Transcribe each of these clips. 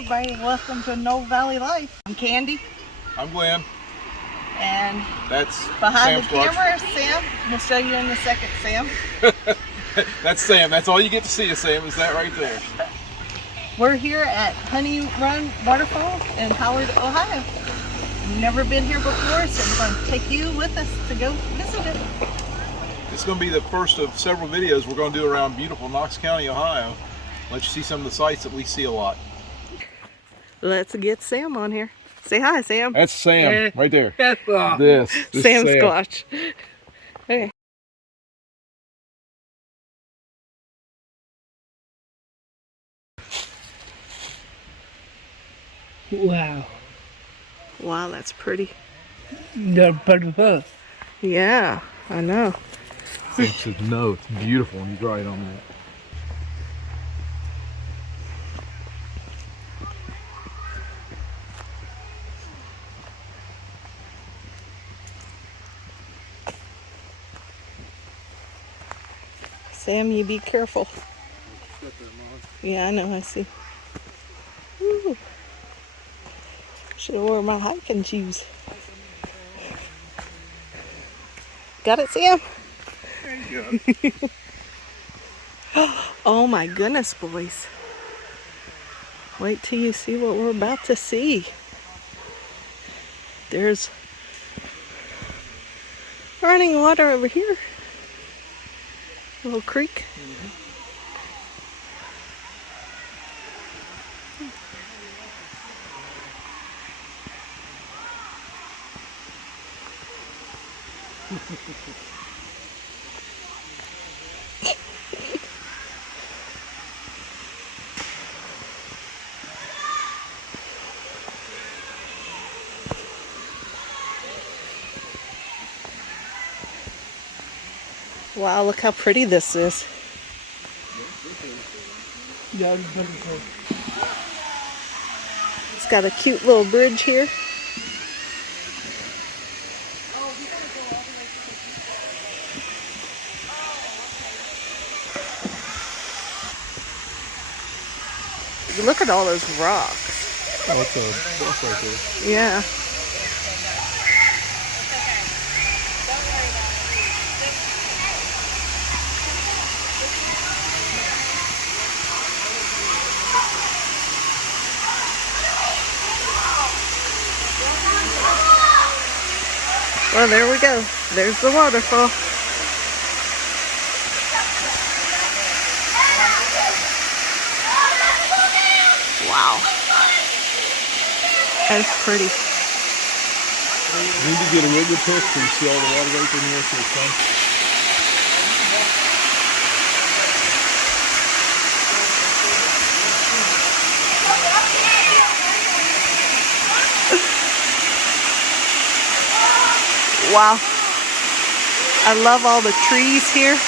everybody. Welcome to Noel Valley Life. I'm Candy. I'm Glenn. And that's behind Sam's the camera is Sam. We'll show you in a second, Sam. That's Sam. That's all you get to see of Sam is that right there. We're here at Honey Run Waterfall in Howard, Ohio. We've never been here before, so we're going to take you with us to go visit it. It's going to be the first of several videos we're going to do around beautiful Knox County, Ohio. Let you see some of the sights that we see a lot. Let's get Sam on here. Say hi, Sam. That's Sam right there. This Sam Sam. Squatch. Okay. Wow. Wow, that's pretty. They're beautiful. Yeah, I know. Sam says no, it's beautiful, and he's right on that. Sam, you be careful. Yeah, I know, I see. Ooh. Should have worn my hiking shoes. Got it, Sam? Oh my goodness, boys. Wait till you see what we're about to see. There's running water over here. A little creek. Wow, look how pretty this is. Yeah, it's beautiful. It's got a cute little bridge here. Look at all those rocks. Oh, it's a bluff right there. Yeah. Well, there we go. There's the waterfall. Wow. That's pretty. You need to get a real good picture so you see all the water right there near the sun. Wow. I love all the trees here.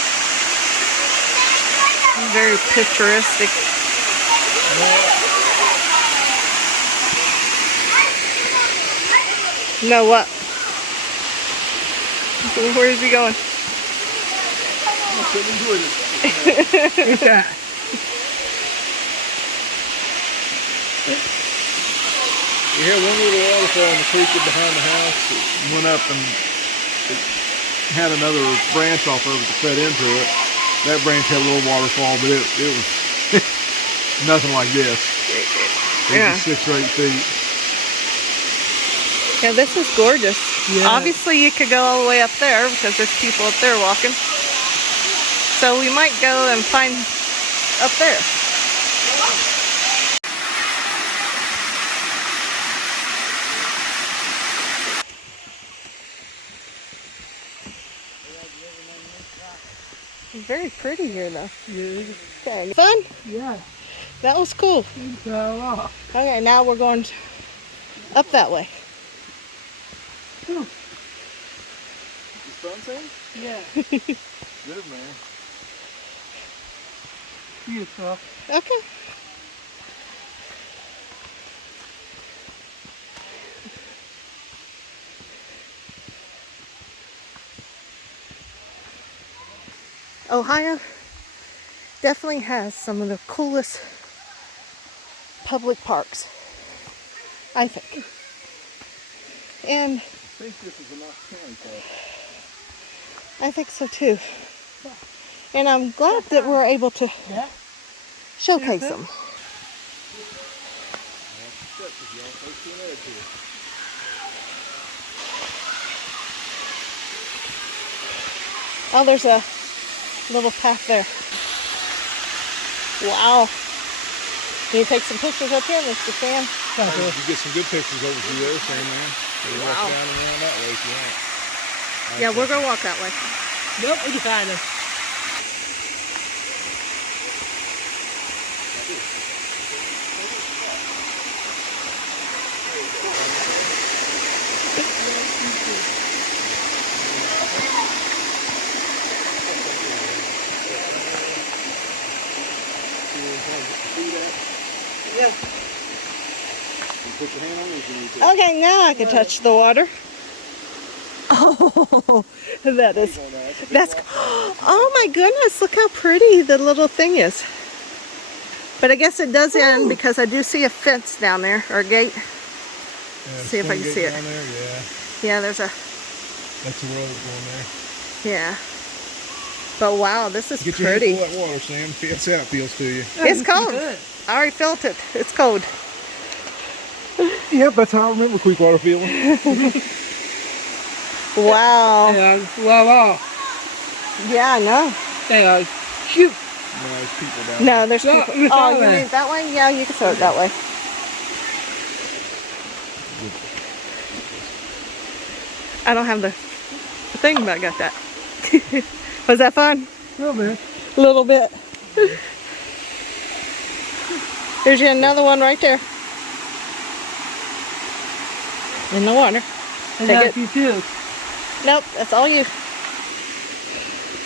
Very picturesque. No, what? Where is he going? I couldn't enjoy this. Look at that. We had one little waterfall in the creek behind the house. It went up and it had another branch off of it that fed into it. That branch had a little waterfall, but it was nothing like this. Yeah. 6 or 8 feet. Yeah, this is gorgeous. Yeah. Obviously, you could go all the way up there because there's people up there walking. So we might go and find up there. Very pretty here, though. Yeah. Okay. Fun? Yeah. That was cool. It's a lot. Okay, now we're going up that way. Ooh. Is fun, Sam? Yeah. Good, man. Beautiful. Okay. Ohio definitely has some of the coolest public parks. I think. And I think this is a Knox County park. I think so too. And I'm glad that we're able to Yeah. showcase them. Oh, there's a little path there. Wow. Can you take some pictures up here, Mr. Sam? You can get some good pictures over through there, same man. You walk Wow. down and around that way if you want. Yeah, we're gonna walk that way. Nope, we can find them. Yeah. Put your hand on it if you need to. Okay, now I can touch the water. Oh, that's, oh my goodness, look how pretty the little thing is. But I guess it does end because I do see a fence down there, or a gate. Yeah, See if I can see it. down there, yeah. Yeah, there's a, That's the road going there. yeah. But wow, this is Get your hand pretty. full of that water, Sam. That's how it feels to you. It's cold. I already felt it. It's cold. Yep, that's how I remember Creekwater feeling. Wow. And voila. Yeah, I know. And shoot. No, there's people down No, there's No, people. it's Oh, that you way. mean that way? Yeah, you can throw it that way. I don't have the thing, but I got that. Was that fun? Oh, man. A little bit. There's another one right there. In the water. And Take that's it. you too. Nope, that's all you.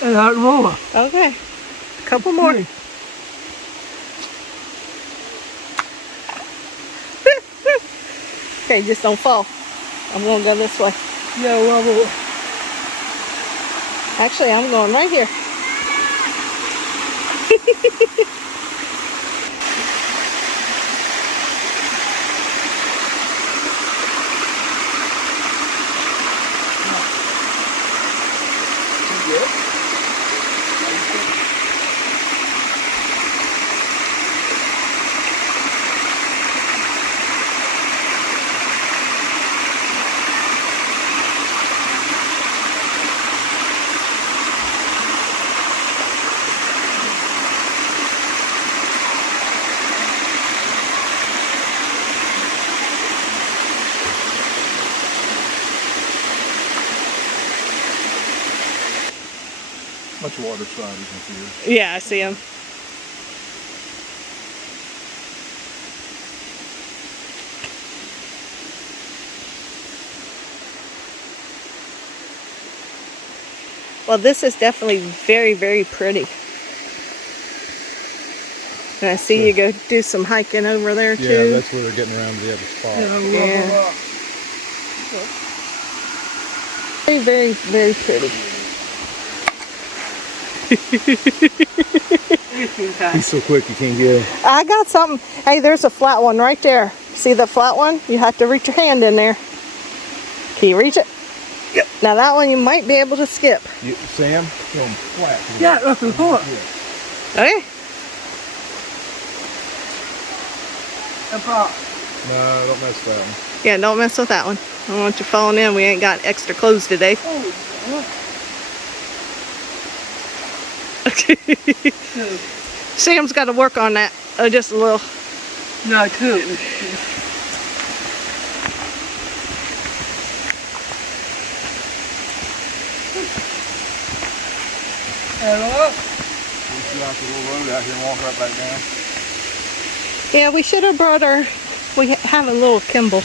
And that roller. Okay. A couple more. Okay, just don't fall. I'm gonna go this way. Yeah, well, Actually, I'm going right here. Bunch of water sliders up here. Yeah, I see him. Well, this is definitely very, very pretty. And I see you go do some hiking over there Yeah, too. that's where they're getting around to the other spot. Yeah. Very, very, very pretty. He's so quick you can't get him. I got something. Hey, there's a flat one right there. See the flat one? You have to reach your hand in there. Can you reach it? Yep. Now that one you might be able to skip. Sam, throw him flat. yeah, that's the point. Okay. No, don't mess that one. Yeah, don't mess with that one. I don't want you falling in. We ain't got extra clothes today. Sam's got to work on that just a little. No, too. Hello? We should out the little road out here and walk right back down. Yeah, we should have brought our, we have a little Kimball,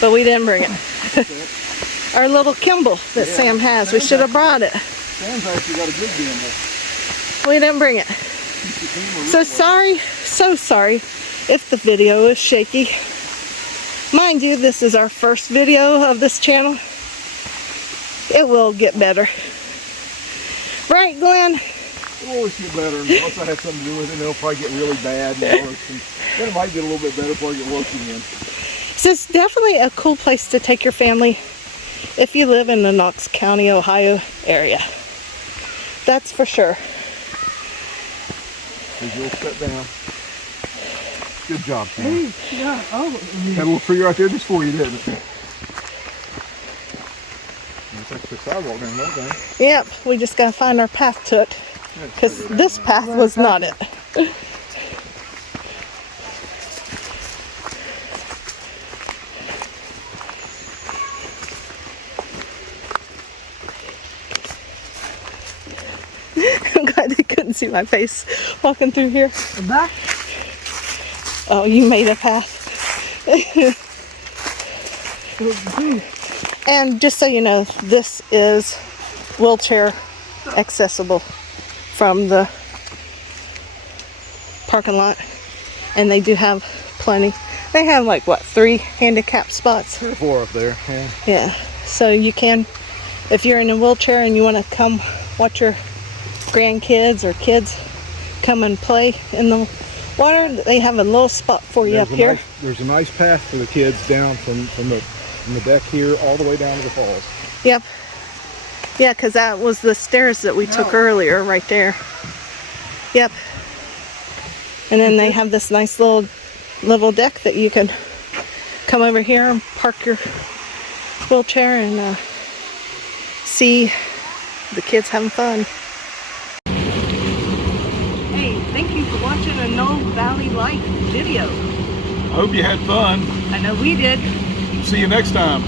but we didn't bring it. Our little Kimball that Sam has, we should have brought it. Sam's actually got a good gimbal. We didn't bring it. So sorry, so sorry if the video is shaky. Mind you, this is our first video of this channel. It will get better. Right, Glenn? It'll always get better, and once I have something to do with it, it'll probably get really bad and worse. And then it might get a little bit better before I get work again. So it's definitely a cool place to take your family if you live in the Knox County, Ohio area. That's for sure. You'll sit down. Good job, Sam. Hey, yeah, oh. Had a little tree right there just for you, didn't it? It's like the sidewalk down that thing. Yep, we just gotta find our path to it, because this path was not it. I'm glad they couldn't see my face walking through here. Back? Oh, you made a path. And just so you know, this is wheelchair accessible from the parking lot. And they do have plenty. They have like, what, 3 handicap spots? 3 or 4 up there, yeah. Yeah, so you can, if you're in a wheelchair and you want to come watch your grandkids or kids come and play in the water, they have a little spot for you up here. There's a nice path for the kids down from the deck here all the way down to the falls. Yep. Yeah, because that was the stairs that we took earlier right there. Yep. And then they have this nice little deck that you can come over here and park your wheelchair and see the kids having fun. Hey, thank you for watching a Noel Valley Life video. I hope you had fun. I know we did. See you next time.